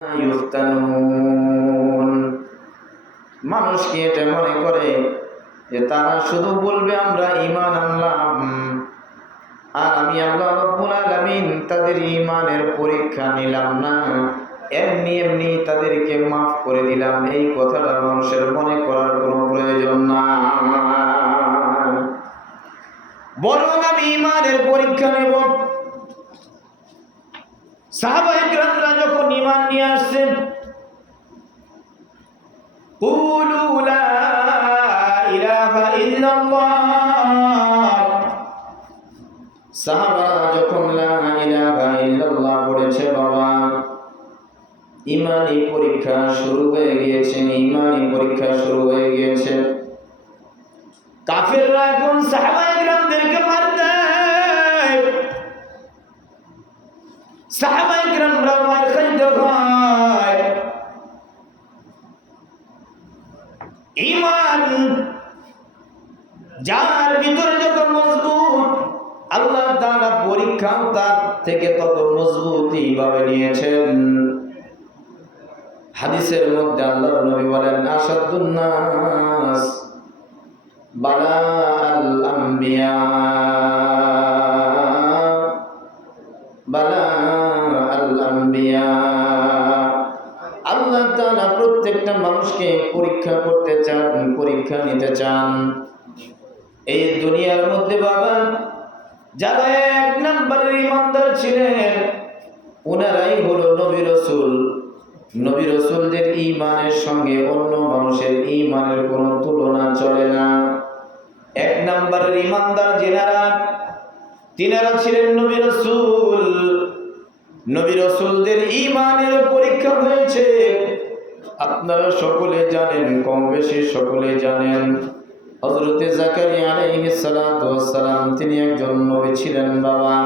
ইফতানুন। মানুষ কি এটা মনে করে যে তারা শুধু বলবে আমরা ঈমান আনলাম, আর আমি আল্লাহ রাব্বুল আলামিন তাদের ঈমানের পরীক্ষা নিলাম না, এমনি এমনি তাদেরকে মাফ করে দিলাম, এই কথাটা মানুষের মনে করার কোনো প্রয়োজন নাই। বরং আমি ঈমানের পরীক্ষা নেব। সাহাবায়ে কেরামরা যখন ঈমান নিয়ে আসছেন, কুলু লা ইলাহা ইল্লাল্লাহ, সাহাবারা যখন লা ইলাহা ইল্লাল্লাহ পড়েছে, বাবা ঈমানি পরীক্ষা শুরু হয়ে গিয়েছে, ঈমানি পরীক্ষা শুরু হয়ে গিয়েছে। কাফেররা এখন সাহাবায়ে কেরামদেরকে মারতে, সাহাবায়ে কেরামরা মার খাইতে হয়। ঈমান যার ভিতরে যত মজবুত, আল্লাহ তাআলা পরীক্ষা তার থেকে তত মজবুতি ভাবে নিয়েছেন। হাদিসের মধ্যে আল্লাহর নবী বলেন, আশাদুন নাস বালা আল আম্বিয়া বালা আল আম্বিয়া। আল্লাহ তাআলা প্রত্যেকটা মানুষকে পরীক্ষা করতে চান, পরীক্ষা নিতে চান। এই দুনিয়ার মধ্যে বাবা যারা এক নম্বরের ঈমানদার ছিলেন, ওনারাই হলো নবী রাসূল। নবী রাসূলদের ঈমানের সঙ্গে অন্য মানুষের ঈমানের কোনো তুলনা চলে না। এক নম্বরের ঈমানদার যারা, তিনারা ছিলেন নবী রাসূল। নবী রাসূলদের ঈমানের পরীক্ষা হয়েছে। আপনারা সকলে জানেন, কম বেশি সকলে জানেন, হযরতে জাকারিয়া আলাইহিস সালাতু ওয়াস সালাম তিনি একজন নবী ছিলেন বাবা।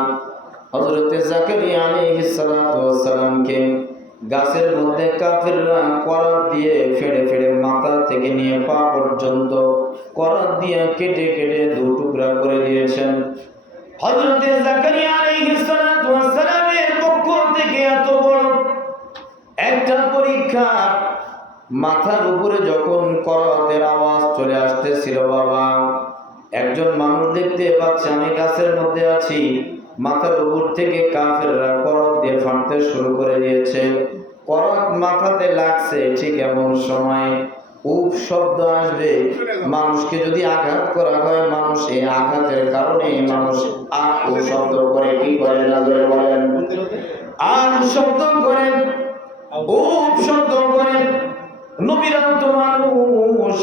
হযরতে জাকারিয়া আলাইহিস সালাতু ওয়াস সালামকে গাছের মধ্যে কাফেররা করাত দিয়ে ফেড়ে ফেড়ে মাথা থেকে নিয়ে পা পর্যন্ত করাত দিয়ে কেটে কেটে দু টুকরা করে দিয়েছেন। হযরতে জাকারিয়া আলাইহিস সালাতু ওয়াস সালামের পক্ষ থেকে এত বড় একটা পরীক্ষা, মাথার উপরে যখন করাতের আওয়াজ চলে আসতেছিল বাবা, একজন মানুষ দেখতে পাচ্ছে আমি গাছের মধ্যে আছি, মাথার উপর থেকে কাফেররা করাত দিয়ে ফাঁড়তে শুরু করে দিয়েছে। করাত মাথাতে লাগছে, ঠিক এমন সময় উফ শব্দ আসবে। মানুষকে যদি আঘাত করা হয়, মানুষ এই আঘাতের কারণে মানুষ আহ শব্দ করে, কি করে না বলেন, আহ শব্দ করেন, উফ শব্দ করেন। নবীরা তো মানুষ,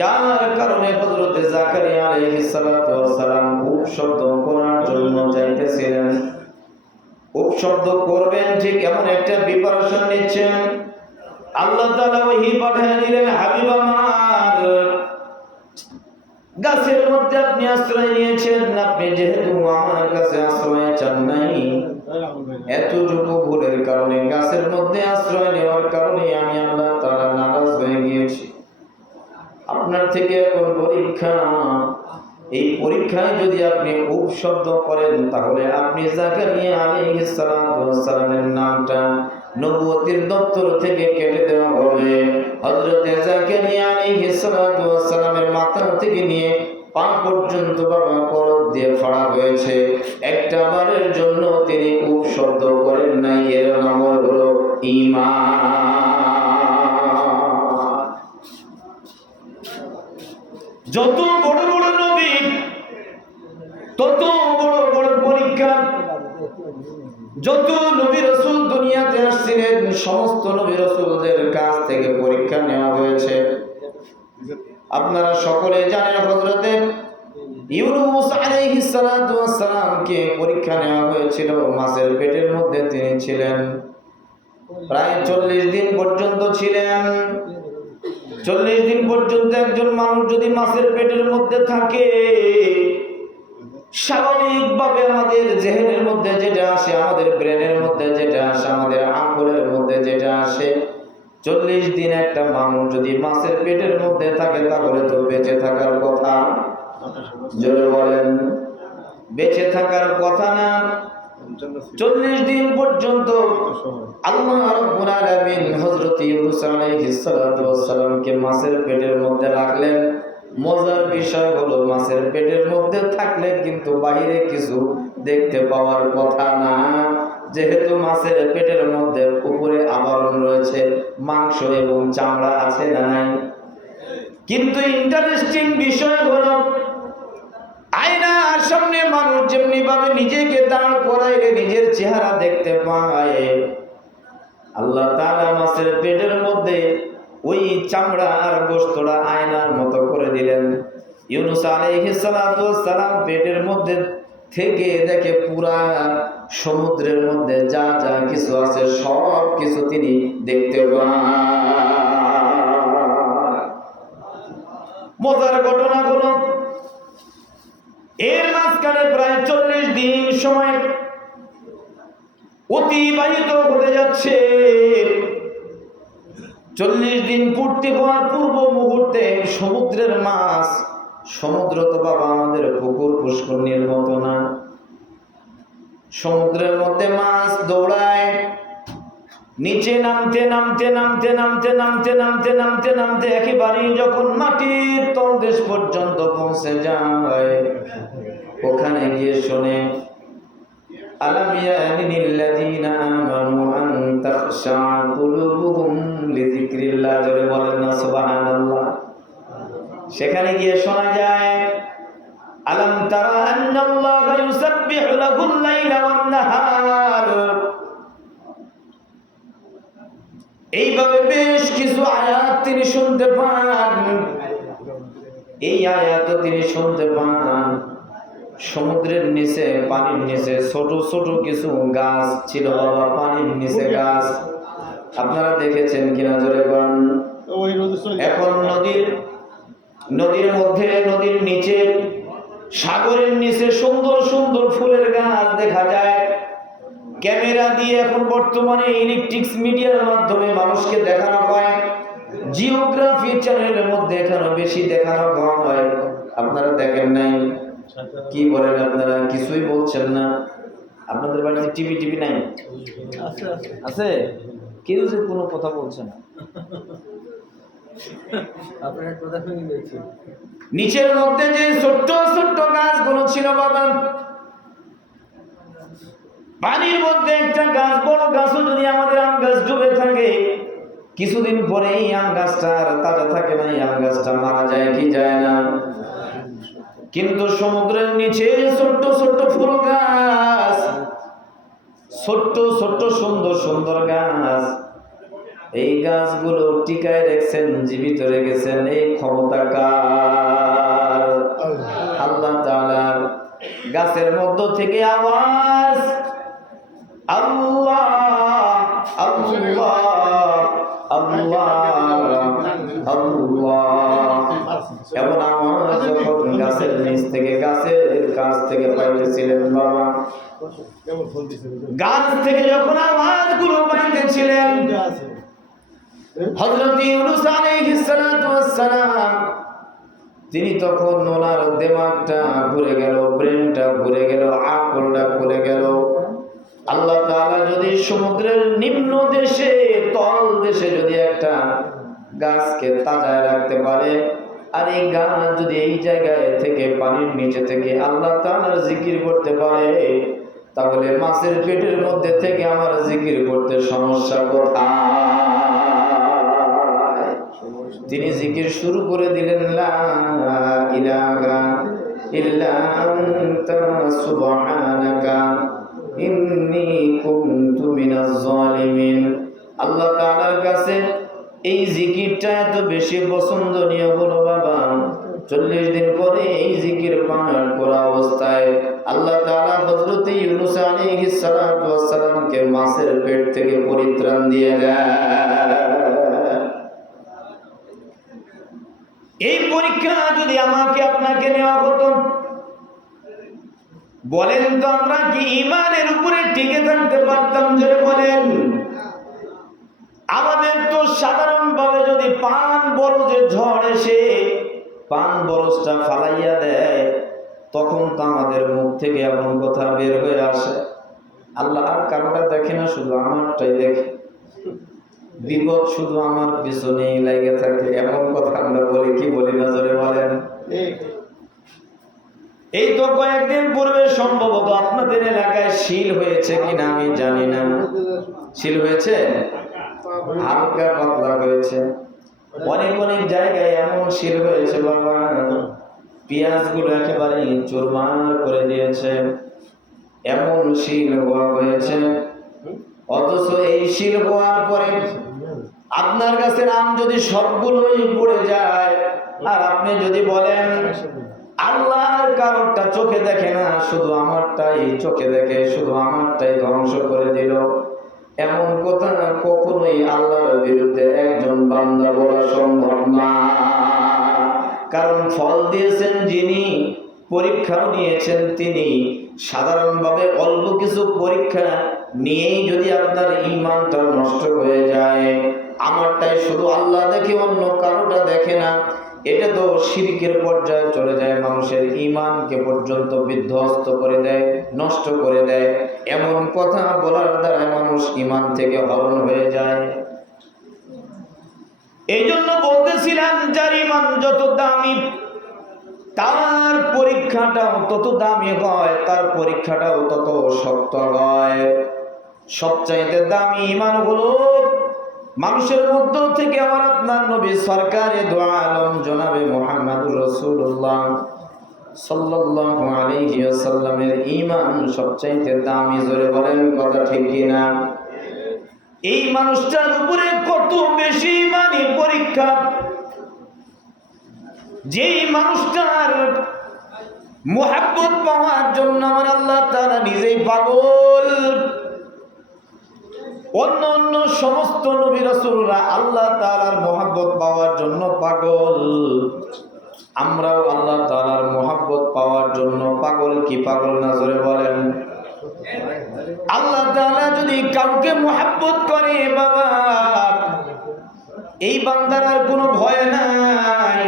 যার কারণে হযরতে জাকারিয়া আলাইহিস সালাতু ওয়াস সালাম উফ শব্দ করার জন্য যাইতেছিলেন। উফ শব্দ করবেন, ঠিক এমন একটা প্রিপারেশন নিচ্ছেন। আল্লাহ তাআলা ওহী পাঠিয়ে দিলেন, হাবিব আমার, গাছের মধ্যে আপনি আশ্রয় নিয়েছেন, আপনি যেহেতু আমার কাছে আশ্রয় চান নাই, এতটুকু ভুলের কারণে গাছের মধ্যে আশ্রয় নেওয়ার কারণে আমি আল্লাহ তাআলা নারাজ হয়ে গিয়েছি। আপনার থেকে এখন পরীক্ষা, এই পরীক্ষায় যদি আপনি উফ শব্দ করেন, তাহলে আপনি জাকারিয়া আলাইহিস সালাতু ওয়াস সালামের নামটা নবুয়তের দপ্তর থেকে কেটে দেওয়া হবে। হযরতে জাকারিয়া আলাইহিস সালাতু ওয়াস সালামের মাথা থেকে নিয়ে পা পর্যন্ত বাবা করাত দিয়ে ফাড়া হয়েছে। একটা বারের জন্য তিনি উফ শব্দ করেন নাই। এর নাম হলো ঈমান। যত বড় বড় নবী, তত বড় বড় পরীক্ষা। যত নবী রাসূল দুনিয়াতে আসছিলেন, সমস্ত নবী রাসূলদের কাছ থেকে পরীক্ষা নেওয়া হয়েছে। আপনারা সকলে জানেন, হযরতে ইউনূস আলাইহিস সালাতু ওয়াস সালামকে পরীক্ষা নেওয়া হয়েছিল। মাছের পেটের মধ্যে তিনি ছিলেন, প্রায় 40 দিন পর্যন্ত ছিলেন। 40 দিন পর্যন্ত একজন মানুষ যদি মাছের পেটের মধ্যে থাকে, স্বাভাবিকভাবে আমাদের জেহেনের মধ্যে যেটা আসে, আমাদের ব্রেনের মধ্যে যেটা আসে, আমাদের আকলের মধ্যে যেটা আসে, 40 দিন একটা মানুষ যদি মাছের পেটের মধ্যে থাকে, তাহলে তো বেঁচে থাকার কথা। জোরে বলেন, বেঁচে থাকার কথা না। 40 দিন পর্যন্ত আল্লাহ রাব্বুল আলামিন হযরত ইউনূস আলাইহিস সালাতু ওয়াস সালামকে মাছের পেটের মধ্যে রাখলেন। মজার বিষয় হলো মাছের পেটের মধ্যে থাকলে কিন্তু বাইরে কিছু দেখতে পাওয়ার কথা না, যেহেতু মাছের পেটের মধ্যে উপরে আবরণ রয়েছে, মাংস এবং চামড়া আছে না নাই। কিন্তু ইন্টারেস্টিং বিষয় হলো আয়নার সামনে মানুষ যেমনি ভাবে নিজেকে দাঁড় করাইলে নিজের চেহারা দেখতে পায়, আল্লাহ তাআলা মাছের পেটের মধ্যে ওই চামড়া আর গোশতটা আয়নার মতো করে দিলেন। ইউনূস আলাইহিস সালাতু ওয়াস সালাম পেটের মধ্যে থেকে দেখে পুরা সমুদ্রের মধ্যে যা যা কিছু আছে সব কিছু তিনি দেখতে পান। মজার ঘটনা হলো এর মাঝখানে প্রায় 40 দিন সময় অতিবাহিত হতে যাচ্ছে। 40 দিন পূর্তি হওয়ার পূর্ব মুহূর্তে সমুদ্রের মাছ, সমুদ্র তো বাবা আমাদের পুকুর পুষ্করণীর মতো না, সমুদ্রের মধ্যে মাছ দৌড়ায়, নিচে নামতে নামতে নামতে নামতে নামতে নামতে নামতে নামতে একেবারেই যখন মাটির তলদেশ পর্যন্ত পৌঁছে যায়, ওখানে গিয়ে শোনে আলাম ইয়ানিল্লাযীনা আমানু আন তাখশা কুলুবুহুম লিযিকরিল্লাহ, জোরে বলেন না সুবহানাল্লাহ। সেখানে গিয়ে শোনা যায় আলাম তারা আন্নাল্লাহা ইউসাব্বিহু লাহুল লাইলা ওয়ান নাহার। এইভাবে বেশ কিছু আয়াত তিনি শুনতে পান। এই আয়াত তিনি শুনতে পান সমুদ্রের নিচে, পানির নিচে ছোট ছোট কিছু গাছ ছিল বাবা, পানির নিচে গাছ। আপনারা দেখেছেন কিনা জোরে বলেন। এখন নদীর মধ্যে, নদীর নিচে, সাগরের নিচে সুন্দর সুন্দর ফুলের গাছ দেখা যায়। ক্যামেরা দিয়ে এখন বর্তমানে ইলেকট্রিক্স মিডিয়ার মাধ্যমে মানুষকে দেখানো হয়, জিওগ্রাফি চ্যানেলের মধ্যে এখানে বেশি দেখানো হয়। আপনারা দেখেন নাই? কি বলেন আপনারা? কিছুই বলছেন না। আপনাদের বাড়িতে টিভি নাই? আছে, কেউ যে কোনো কথা বলছে না। নিচের মধ্যে যে ছোট্ট ছোট্ট গাছগুলো ছিল বাবা, পানির মধ্যে একটা গাছ, বড় গাছও যদি আমাদের আম গাছ ডুবে থাকে, কিছুদিন পরে এই আম গাছটা আর তাজা থাকে না, এই আম গাছটা মারা যায় কি যায় না? কিন্তু সমুদ্রের নিচে ছোট্ট ছোট্ট ফুল গাছ, ছোট্ট ছোট্ট সুন্দর সুন্দর গাছ, এই গাছগুলো টিকায় রেখেছেন, জীবিত রেখেছেন। এই ক্ষমতা কার? আল্লাহ তাআলার। গাছের মধ্য থেকে আওয়াজ, আল্লাহ আল্লাহ আল্লাহ আল্লাহ। এমন আওয়াজ যখন গাছের নিচ থেকে, গাছের কাছ থেকে পাইতেছিলেন বাবা, গাছ থেকে যখন আওয়াজগুলো পাইতেছিলেন, হযরত ইউনূস আলাইহিস সালাতু ওয়াস সালাম তিনি তখন ওনার দিমাগটা ঘুরে গেল, ব্রেনটা ঘুরে গেল, আকলটা ঘুরে গেল। আল্লাহ তাআলা যদি সমুদ্রের নিম্ন দেশে, তল দেশে যদি একটা গাছকে তাজায় রাখতে পারে, আর এই গাছ যদি এই জায়গায় থেকে, পানির নিচে থেকে আল্লাহ তাআলার জিকির করতে পারে, তাহলে মাছের পেটের মধ্যে থেকে আমার জিকির করতে সমস্যা কোথায়? তিনি জিকির শুরু করে দিলেন, লা ইলাহা ইল্লা আনতা সুবহানাকা ইন্নী কুনতু মিনাজ জালিমিন। আল্লাহ তাআলার কাছে এই জিকিরটা এত বেশি পছন্দনীয় হলো বাবা, 40 দিন পরে এই জিকির পাঠ করা অবস্থায় আল্লাহ তাআলা হযরত ইউনূস আলাইহিস সালাতু ওয়াস সালামকে মাছের পেট থেকে পরিত্রাণ দিয়ে দেন। এই পরীক্ষা যদি আমাকে আপনাকে নেওয়া হতো, বলেন তো আমরা কি ঈমানের উপরে টিকে থাকতে পারতাম? জোরে বলেন। আমাদের তো সাধারণভাবে যদি পান বরজের ঝড় এসে পান বরজটা ফালাইয়া দেয়, তখন তো আমাদের মুখ থেকে এমন কথা বের হয়ে আসে, আল্লাহ আর কারোটা দেখে না, শুধু আমারটাই দেখে। বিপদ শুধু আমার পিছনেই লেগে থাকে, এমন কথা আমরা বলি কি বলি না, জোরে বলেন। এই তো কয়েকদিন পূর্বে সম্ভবত আপনাদের এলাকায় শিল হয়েছে কিনা আমি জানি না, শিল হয়েছে, হালকা পাতলা হয়েছে। অনেক অনেক জায়গায় এমন শিল হয়েছে বাবা, পেঁয়াজ গুলো একেবারে চুরমার করে দিয়েছে, এমন শিল হওয়া হয়েছে। অথচ এই শিল হওয়ার পরে আপনার কাছে আম যদি সবগুলোই পড়ে যায়, আর আপনি যদি বলেন আল্লাহর কারোরটা চোখে দেখে না, শুধু আমারটাই চোখে দেখে, শুধু আমারটাই ধ্বংস করে দিল, এমন কথা কখনোই আল্লাহর বিরুদ্ধে একজন বান্দা বলা সম্ভব না। কারণ ফল দিয়েছেন যিনি, পরীক্ষাও নিয়েছেন তিনি। সাধারণভাবে অল্প কিছু পরীক্ষা নিয়েই যদি আপনার ঈমানটা নষ্ট হয়ে যায়, আমারটাই শুধু আল্লাহ দেখে অন্য কারোটা দেখে না, এটা তো শিরকের পর্যায়ে চলে যায়, মানুষের ঈমানকে পর্যন্ত বিধ্বস্ত করে দেয়, নষ্ট করে দেয়। এমন কথা বলার দ্বারা মানুষ ঈমান থেকে হরণ হয়ে যায়। এই জন্য বলতেছিলাম, যার ঈমান যত দামি তার পরীক্ষাটাও তত দামি হয়, তার পরীক্ষাটাও তত শক্ত হয়। সবচাইতে দামি ঈমান হলো মানুষের মধ্য থেকে আমার আপনার নবী সরকারে দু আলম জনাবে মুহাম্মদুর রাসূলুল্লাহ সাল্লাল্লাহু আলাইহি ওয়াসাল্লামের ঈমান সবচাইতে দামি। জোরে বলেন কথা ঠিক কিনা? এই মানুষটার উপরে কত বেশি ঈমানি পরীক্ষা, যেই মানুষটার মুহাব্বত পাওয়ার জন্য আমার আল্লাহ তাআলা নিজেই পাগল। অন্য অন্য সমস্ত নবী রাসূলরা আল্লাহ তাআলার মুহাব্বত পাওয়ার জন্য পাগল, আমরাও আল্লাহ তাআলার মুহাব্বত পাওয়ার জন্য পাগল কি পাগল না? জোরে বলেন। আল্লাহ তাআলা যদি কাউকে মুহাব্বত করে বাবা, এই বান্দার আর কোনো ভয় নাই,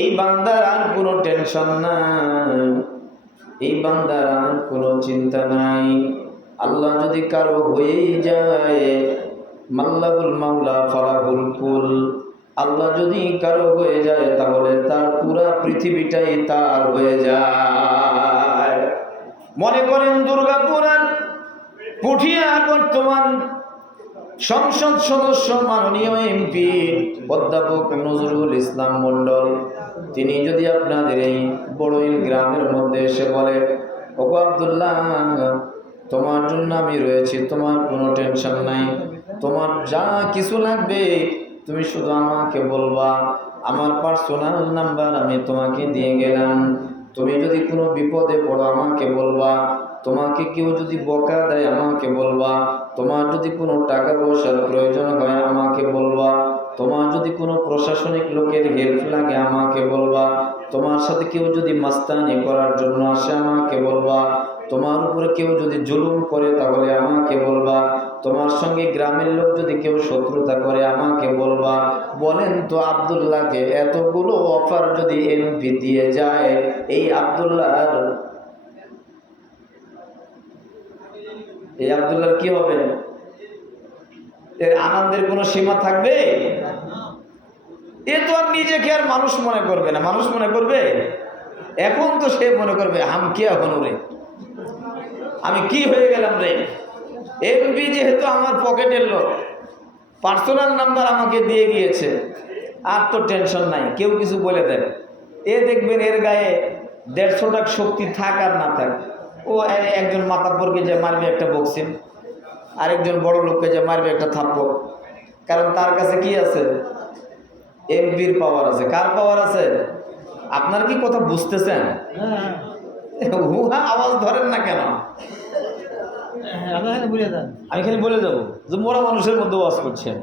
এই বান্দার আর কোনো টেনশন নাই, এই বান্দার আর কোনো চিন্তা নাই। আল্লাহ যদি কারো হয়েই যায়, মাল্লাহুল মাওলা ফালাহুল কুল, আল্লাহ যদি কারো হয়ে যায় তাহলে তার পুরা পৃথিবীটাই তার হয়ে যায়। মনে করেন দুর্গাপুরের পুঠিয়া বর্তমান সংসদ সদস্য মাননীয় এমপি অধ্যাপক নজরুল ইসলাম মন্ডল, তিনি যদি আপনাদের এই বড়ইল গ্রামের মধ্যে এসে বলে, ওগো আব্দুল্লাহ, তোমার জন্য আমি রয়েছি, তোমার কোনো টেনশন নাই, তোমার যা কিছু লাগবে তুমি শুধু আমাকে বলবা, আমার পার্সোনাল নাম্বার আমি তোমাকে দিয়ে গেলাম, তুমি যদি কোনো বিপদে পড়ো আমাকে বলবা, তোমাকে কেউ যদি বকা দেয় আমাকে বলবা, তোমার যদি কোনো টাকা পয়সার প্রয়োজন হয় আমাকে বলবা, তোমার যদি কোনো প্রশাসনিক লোকের হেল্প লাগে আমাকে বলবা, তোমার সাথে কেউ যদি মাস্তানি করার জন্য আসে আমাকে বলবা, তোমার উপরে কেউ যদি জুলুম করে তাহলে আমাকে বলবা, তোমার সঙ্গে গ্রামের লোক যদি কেউ শত্রুতা করে আমাকে বলবা। বলেন তো আব্দুল্লাহকে এতগুলো অফার যদি এমপি দিয়ে যায়, এই আব্দুল্লাহর কি হবে? এর আনন্দের কোনো সীমা থাকবে? এ তো আর নিজেকে আর মানুষ মনে করবে না, মানুষ মনে করবে এখন তো সে মনে করবে হাম কি এখন রে, আমি কি হয়ে গেলাম রে। এমপি যেহেতু আমার পকেটের লোক, পার্সোনাল নাম্বার আমাকে দিয়ে গিয়েছে, আর তো টেনশন নাই, কেউ কিছু বলে দেয়, এ দেখবেন এর গায়ে 150 টাকা শক্তি থাক আর না থাক, ও একজন মাতাব্বরকে যে মারবে একটা বক্সিং, আরেকজন বড় লোককে যে মারবে একটা থাপ্পড়, কারণ তার কাছে কি আছে? এমপির পাওয়ার আছে। কার পাওয়ার আছে? আপনার কি কথা বুঝতেছেন? হুহা আওয়াজ ধরেন না কেন? আমি খালি বলে যাবো যে মোরা মানুষের মধ্যে ওয়াজ করছেন,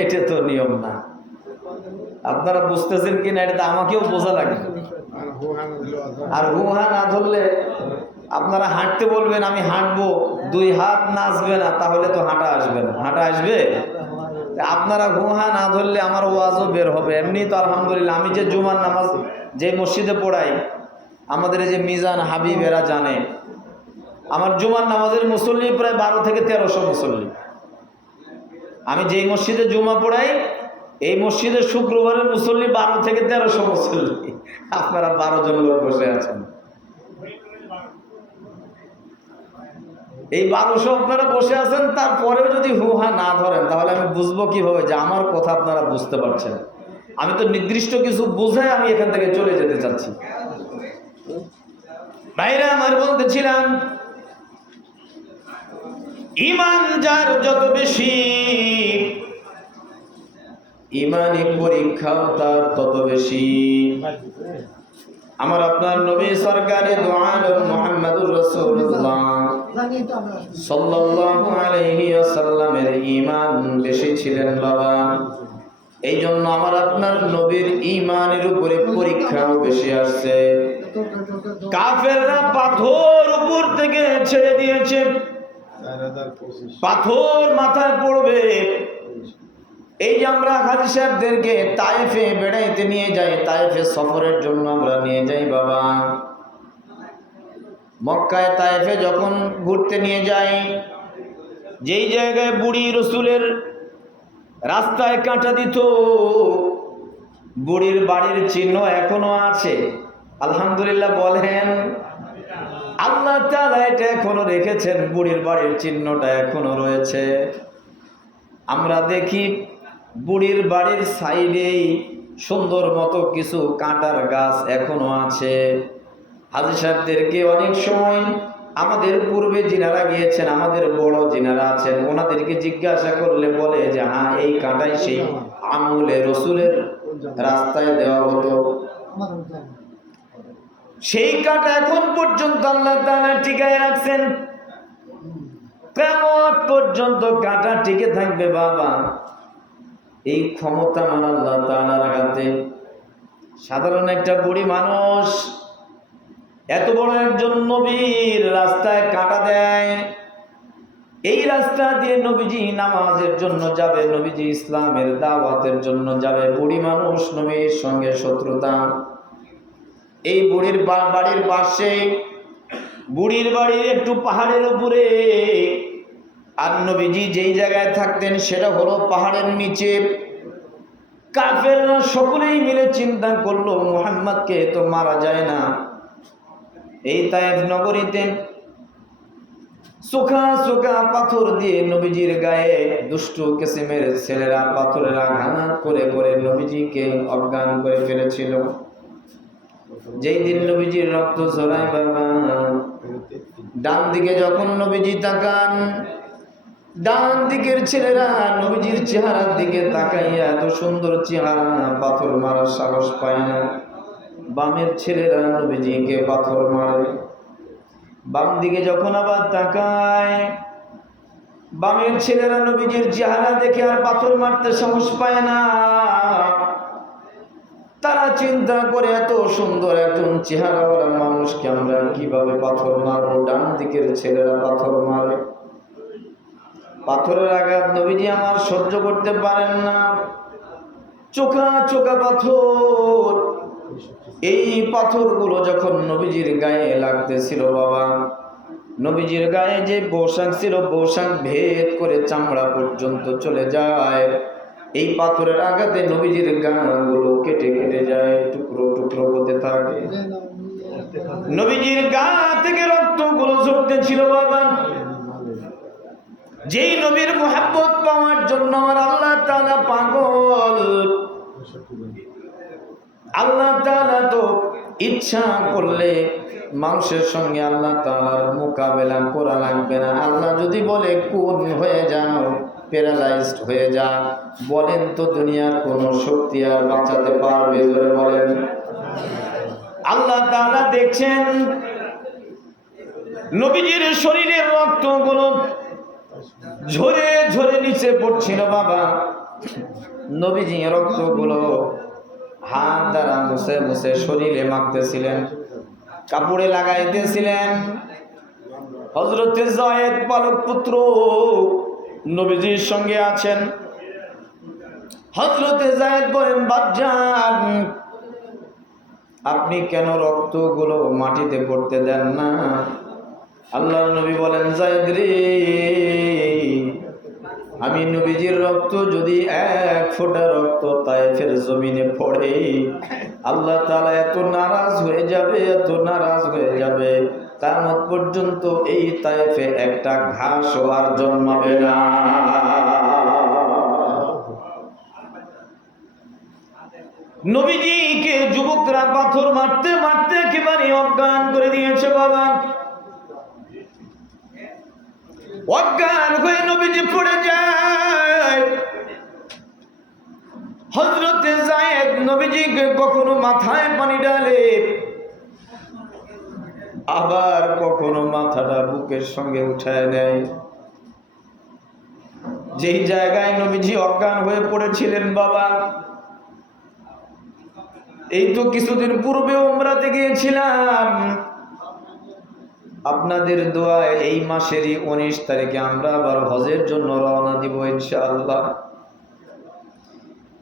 এটা তো নিয়ম না। আপনারা বুঝতেছেন কিনা এটা তো আমাকেও বোঝা লাগে। আর হুহা না ধরলে আপনারা হাঁটতে বলবেন আমি হাঁটবো, 2 হাত নাচবে না, তাহলে তো হাঁটা আসবে না। হাঁটা আসবে? আপনারা হুহা না ধরলে আমার ওয়াজও বের হবে। এমনি তো আলহামদুলিল্লাহ আমি যে জুমার নামাজ যে মসজিদে পড়াই, আমাদের এই যে মিজান হাবিব এরা জানে, আমার জুমার নামাজের মুসল্লি প্রায় 12 থেকে 1300 মুসল্লি। আমি যেই মসজিদে জুমা পড়াই এই মসজিদের শুক্রবারের মুসল্লি 12 থেকে 1300 মুসল্লি। আপনারা 12 জন লোক বসে আছেন। এই 1200 আপনারা বসে আছেন, তারপরেও যদি হুহা না ধরেন তাহলে আমি বুঝবো কিভাবে যে আমার কথা আপনারা বুঝতে পারছেন। আমি তো নির্দিষ্ট কিছু বুঝাই আমি এখান থেকে চলে যেতে চাচ্ছি। ভাইরা আমার বলতেছিলাম, ঈমান যার যত বেশি, ঈমানি পরীক্ষাও তার তত বেশি। আমার আপনার নবী সরকারে দো আলম মুহাম্মদুর রাসূলুল্লাহ সাল্লাল্লাহু আলাইহি ওয়াসাল্লামের ঈমান বেশি ছিলেন বাবা। এই জন্য আমার আপনার নবীর ঈমানের উপরে পরীক্ষাও বেশি আসছে। কাফেররা পাথর উপর থেকে ছেড়ে দিয়েছে, পাথর মাথায় পড়বে। এই যে আমরা হাজী সাহেবদেরকে তায়েফে বেড়াইতে নিয়ে যাই, তায়েফে সফরের জন্য আমরা নিয়ে যাই বাবা। মক্কায় তায়েফে যখন ঘুরতে নিয়ে যাই, যেই জায়গায় বুড়ি রসুলের রাস্তায় কাঁটা দিত, বুড়ির বাড়ির চিহ্ন এখনো আছে। আলহামদুলিল্লাহ বলেন। আল্লাহ তাআলা এটা এখনো রেখেছেন, বুড়ির বাড়ির চিহ্নটা এখনো রয়েছে। আমরা দেখি বুড়ির বাড়ির সাইডেই সুন্দর মতো কিছু কাঁটার গাছ এখনো আছে। হাজী সাহেবদেরকে অনেক সময় আমাদের পূর্বে যিনারা গিয়েছেন, আমাদের বড় যিনারা আছেন, ওনাদেরকে জিজ্ঞাসা করলে বলে যে হ্যাঁ, এই কাঁটাই সেই আমলে রসুলের রাস্তায় দেওয়া হতো। সেই কাঁটা এখন পর্যন্ত আল্লাহ তাআলা টিকায় রাখছেন। কিয়ামত পর্যন্ত কাঁটা টিকে থাকবে বাবা। এই ক্ষমতা মান আল্লাহ তাআলার হাতে। সাধারণ একটা বুড়ি মানুষ এত বড় একজন নবীর রাস্তায় কাঁটা দেয়। এই রাস্তা দিয়ে নবীজি নামাজের জন্য যাবে, নবীজি ইসলামের দাওয়াতের জন্য যাবে। বুড়ি মানুষ, নবীর সঙ্গে শত্রুতা। এই বুড়ির বাড়ির পাশে, বুড়ির বাড়ির একটু পাহাড়ের উপরে, আর নবীজি যেই জায়গায় থাকতেন সেটা হলো পাহাড়ের নিচে। কাফেররা সকলেই মিলে চিন্তা করলো মুহাম্মদকে তো মারা যায় না। এই তায়েফ নগরীতে সোখা সোখা পাথর দিয়ে নবীজির গায়ে দুষ্টু কিসিমের ছেলেরা পাথরের আঘাত করে করে নবীজিকে অজ্ঞান করে ফেলেছিল। যেই দিন নবীজির রক্ত ঝরায় বাবা, ডান দিকে যখন নবীজি তাকান, ডান দিকের ছেলেরা নবীজির চেহারার দিকে তাকাইয়া এত সুন্দর চেহারা, পাথর মারার সাহস পায় না। বামের ছেলেরা নবীজিকে পাথর মারে। বাম দিকে যখন আবার তাকায়, বামের ছেলেরা নবীজির চেহারা দেখে আর পাথর মারতে সাহস পায় না। তারা চিন্তা করে এত সুন্দর একজন চেহারাওয়ালা মানুষকে আমরা কিভাবে পাথর মারবো। ডান দিকের ছেলেরা পাথর মারে। পাথরের আঘাত নবীজি আমার সহ্য করতে পারেন না। চোখা চোখা পাথর। এই পাথরগুলো যখন নবীজির গায়ে লাগতেছিল বাবা, নবীজির গায়ে যে পোশাক ছিল, পোশাক ভেদ করে চামড়া পর্যন্ত চলে যায়। এই পাথরের আঘাতে নবীজির গাগুলো কেটে কেটে যায়, টুকরো টুকরো হতে থাকে। নবীজির গা থেকে রক্তগুলো ঝরতেছিল বাবা। যেই নবীর মুহাব্বত পাওয়ার জন্য আমার আল্লাহ তাআলা পাগল। আল্লাহ তাআলা তো ইচ্ছা করলে মানুষের সঙ্গে আল্লাহ তাআলার মোকাবেলা করা লাগবে না। আল্লাহ যদি বলে কোন হয়ে যাও, প্যারালাইজড হয়ে যা, বলেন তো দুনিয়ার কোন শক্তি আর বাঁচাতে পারবে? জোরে বলেন। আল্লাহ তাআলা দেখছেন নবীজির শরীরের রক্তগুলো ঝরে ঝরে নিচে পড়ছিল বাবা। নবীজি রক্তগুলো হাত দ্বারা মুছে মুছে শরীরে মাখতেছিলেন, কাপড়ে লাগাইতেছিলেন। হযরতে যায়েদ পালক পুত্র নবীজির সঙ্গে আছেন। হযরতে যায়েদ বলেন, বাপজান আপনি কেন রক্তগুলো মাটিতে পড়তে দেন না? আল্লাহর নবী বলেন, যায়েদ রে, আমি নবীজির রক্ত যদি এক ফোঁটা রক্ত তায়েফের জমিনে পড়ে, আল্লাহ তাআলা এত নারাজ হয়ে যাবে, এত নারাজ হয়ে যাবে, কিয়ামত পর্যন্ত এই তায়েফে একটা ঘাসও আর জন্মাবে না। নবীজিকে যুবকরা পাথর মারতে মারতে একেবারে অজ্ঞান করে দিয়েছে বাবা। অজ্ঞান হয়ে নবীজি পড়ে যায়। হযরতে যায়েদ নবীজিকে কখনো মাথায় পানি ঢালে, আবার কখনো মাথাটা বুকের সঙ্গে উঠায় নেয়। যেই জায়গায় নবীজি অজ্ঞান হয়ে পড়েছিলেন বাবা, এই তো কিছুদিন পূর্বে উমরাতে গিয়েছিলাম। আপনাদের দোয়ায় এই মাসেরই 19 তারিখে আমরা আবার হজের জন্য রওনা দিব ইনশাআল্লাহ।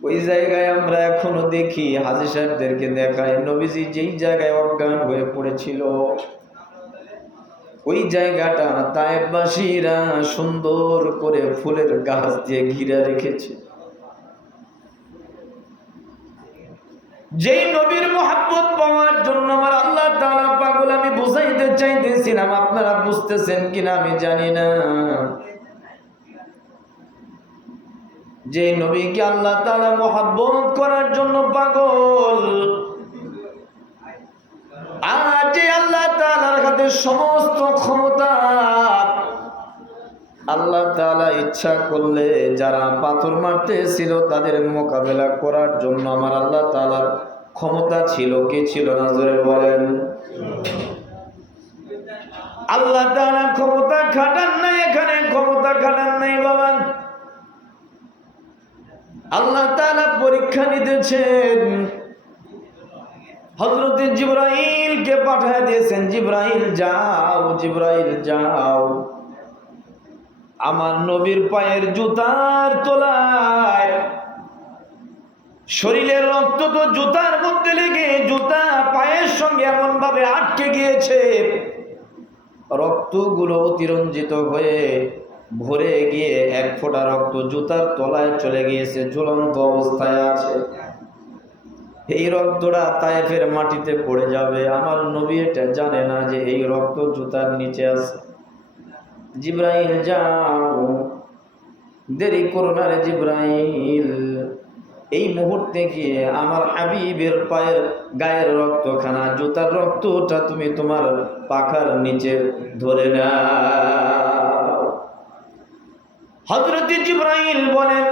ওই জায়গায় আমরা এখনো দেখি, হাজী সাহেবদেরকে দেখায়, নবীজি যেই জায়গায় অজ্ঞান হয়ে পড়েছিল ওই জায়গাটা তায়েফবাসীরা সুন্দর করে ফুলের গাছ দিয়ে ঘিরে রেখেছে। যেই নবীর মহব্বত পাওয়ার জন্য আমার আল্লাহ তাআলা পাগল, আমি বুঝাইতে চাইতেছিলাম, আপনারা বুঝতেছেন কিনা আমি জানি না। যে নবীকে আল্লাহ তাআলা মহব্বত করার জন্য পাগল, আর যে আল্লাহ তাআলার হাতে সমস্ত ক্ষমতা, আল্লাহ তাআলা ইচ্ছা করলে যারা পাথর মারতেছিল তাদের মোকাবেলা করার জন্য আমার আল্লাহ তাআলার ক্ষমতা ছিল কি ছিল না, জোরে বলেন। আল্লাহ তাআলা ক্ষমতা খাটান নাই, এখানে ক্ষমতা খাটান নাই বাবা। আল্লাহ তাআলা পরীক্ষা নিতেছেন। হযরত জিবরাইলকে পাঠিয়ে দিয়েছেন, জিবরাইল যাও, জিবরাইল যাও, আমার নবীর পায়ের জুতার তলায় শরীরের রক্ত তো জুতার মধ্যে লেগে জুতা পায়ের সঙ্গে এমন ভাবে আটকে গিয়েছে, রক্তগুলো অতিরঞ্জিত হয়ে ভরে গিয়ে এক ফোঁটা রক্ত জুতার তলায় চলে গিয়েছে, ঝুলন্ত অবস্থায় আছে। এই রক্তটা তায়েফের মাটিতে পড়ে যাবে, আমার নবী এটা জানে না যে এই রক্ত জুতার নিচে আছে। জিবরাইল যাও, দেরি করো না রে জিবরাইল, এই মুহূর্তে গিয়ে আমার হাবিবের পায়ের গায়ের রক্তখানা, জুতার রক্তটা তুমি তোমার পাখার নিচে ধরে নাও। হযরত জিবরাইল বলেন,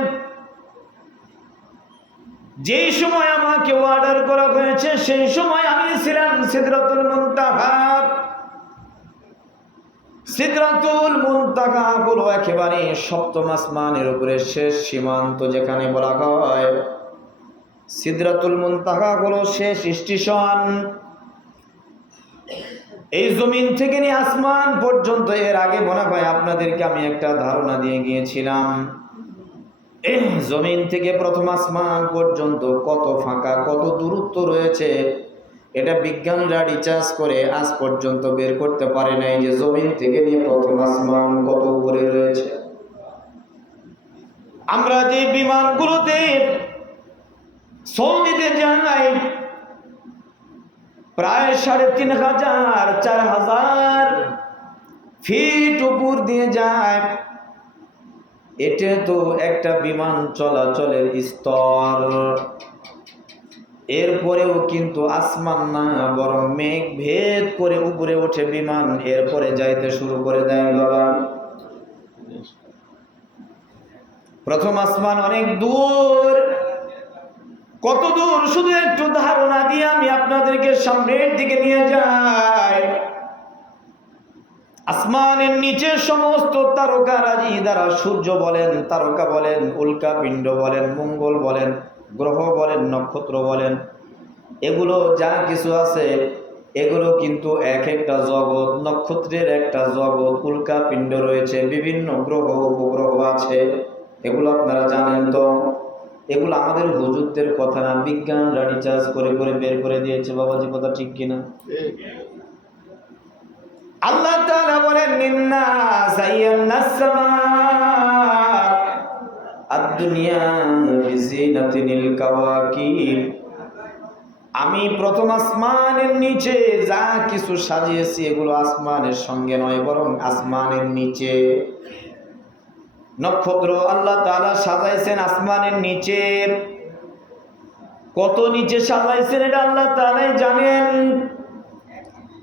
যেই সময় আমাকে অর্ডার করা হয়েছে সেই সময় আমি ছিলাম সিদরাতুল মুনতাহা। সিদরাতুল মুনতাহা হলো একেবারে সপ্তম আসমানের উপরে শেষ সীমান্ত, যেখানে বলা হয় সিদরাতুল মুনতাহা হলো শেষ স্টেশন। এই জমিন থেকে নিয়ে আসমান পর্যন্ত, এর আগে মনে হয় আপনাদেরকে আমি একটা ধারণা দিয়ে গিয়েছিলাম, জমিন থেকে প্রথম আসমান পর্যন্ত কত ফাঁকা, কত দূরত্ব রয়েছে, এটা বিজ্ঞানীরা রিসার্চ করে আজ পর্যন্ত বের করতে পারে নাই যে জমিন থেকে নিয়ে প্রথম আসমান কত উপরে রয়েছে। আমরা যে বিমানগুলোতে সৌদিতে যাই, প্রায় 3500 4000 ফিট উপর দিয়ে যায়। এটা তো একটা বিমান চলাচলের স্তর, এরপরেও কিন্তু আসমান না, বরং মেঘ ভেদ করে উপরে ওঠে বিমান, এরপরে যাইতে শুরু করে দেয় বাবা। প্রথম আসমান অনেক দূর, কত দূর শুধু একটু ধারণা দিয়ে আমি আপনাদেরকে সামনের দিকে নিয়ে যাই। আসমানের নিচে সমস্ত তারকারাজি দ্বারা, সূর্য বলেন, তারকা বলেন, উল্কাপিণ্ড বলেন, মঙ্গল বলেন, গ্রহ বলেন, নক্ষত্র বলেন, এগুলো যা কিছু আছে এগুলো কিন্তু এক একটা জগৎ, নক্ষত্রের একটা জগৎ, উল্কাপিণ্ড রয়েছে, বিভিন্ন গ্রহ উপগ্রহ আছে, এগুলো আপনারা জানেন তো। এগুলো আমাদের হুজুরদের কথা না, বিজ্ঞানরা রিসার্চ করে করে বের করে দিয়েছে বাবাজি, কথা ঠিক কিনা? আল্লাহ তাআলা বলেন ইন্না যায়্যানাস সামাআ আদ-দুনিয়া বিজিনাতিল কাওয়াকিব, আমি প্রথম আসমানের নিচে যা কিছু সাজিয়েছি এগুলো আসমানের সঙ্গে নয়, বরং আসমানের নিচে। নক্ষত্র আল্লাহ তাআলা সাজাইছেন আসমানের নিচে। কত নিচে সাজাইছেন এটা আল্লাহ তাআলাই জানেন।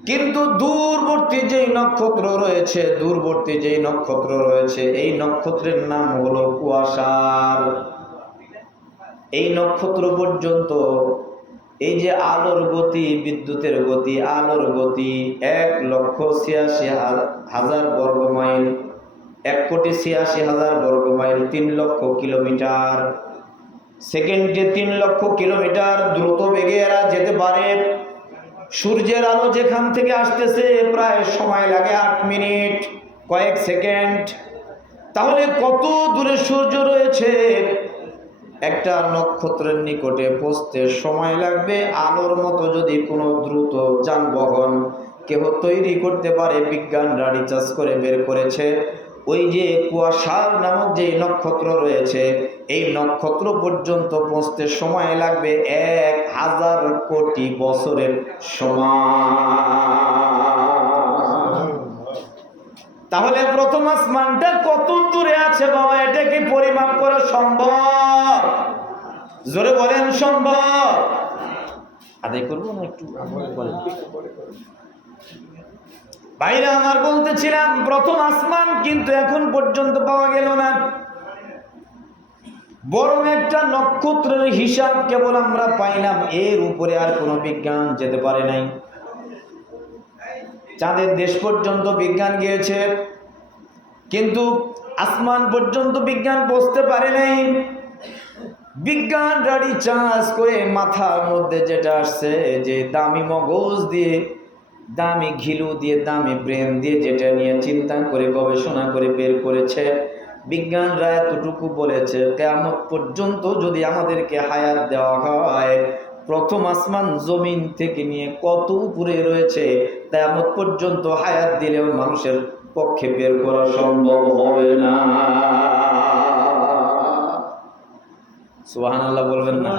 কিন্তু দূরবর্তী যেই নক্ষত্র রয়েছে, এই নক্ষত্রের নাম হলো কুয়াশার। এই নক্ষত্র পর্যন্ত এই যে আলোর গতি, বিদ্যুতের গতি, আলোর গতি 1,86,000 বর্গ মাইল, 1,86,000 বর্গ মাইল, 3 লক্ষ কিলোমিটার। সেকেন্ডে 3 লক্ষ কিলোমিটার দ্রুত বেগে এরা যেতে পারে। সূর্যের আলো যেখান থেকে আসতেছে প্রায় সময় লাগে 8 মিনিট কয়েক সেকেন্ড। তাহলে কত দূরে সূর্য রয়েছে? একটা নক্ষত্রের নিকটে পৌঁছতে সময় লাগবে আলোর মতো যদি কোনো দ্রুত যানবাহন কেউ তৈরি করতে পারে। বিজ্ঞানরা রিসার্চ করে বের করেছে ওই যে কুয়াশার নামক যে নক্ষত্র রয়েছে, এই নক্ষত্র পর্যন্ত পৌঁছতে সময় লাগবে 1000 কোটি বছরের সমান। তাহলে প্রথম আসমানটা কত দূরে আছে বাবা, এটা কি পরিমাপ করা সম্ভব? জোরে বলেন সম্ভব? আদায় করবো না একটু বাইরে আমার বলতেছিলাম প্রথম আসমান কিন্তু এখন পর্যন্ত পাওয়া গেল না, বরং একটা নক্ষত্রের হিসাব কেবল আমরা পাইলাম। এর উপরে আর কোনো বিজ্ঞান যেতে পারে নাই। চাঁদের দেশ পর্যন্ত বিজ্ঞান গিয়েছে, কিন্তু আসমান পর্যন্ত বিজ্ঞান পৌঁছতে পারে নাই। বিজ্ঞান রিসার্চ করে মাথার মধ্যে যেটা আসছে, যে দামি মগজ দিয়ে, দামি ঘিলু দিয়ে, দামি ব্রেন দিয়ে যেটা নিয়ে চিন্তা করে গবেষণা করে বের করেছে, বিজ্ঞানরা এতটুকু বলেছে কিয়ামত পর্যন্ত যদি আমাদেরকে হায়াত দেওয়া হয়, প্রথম আসমান জমিন থেকে নিয়ে কত উপরে রয়েছে কিয়ামত পর্যন্ত হায়াত দিলেও মানুষের পক্ষে বের করা সম্ভব হবে না। সুবহানাল্লাহ বলবেন না?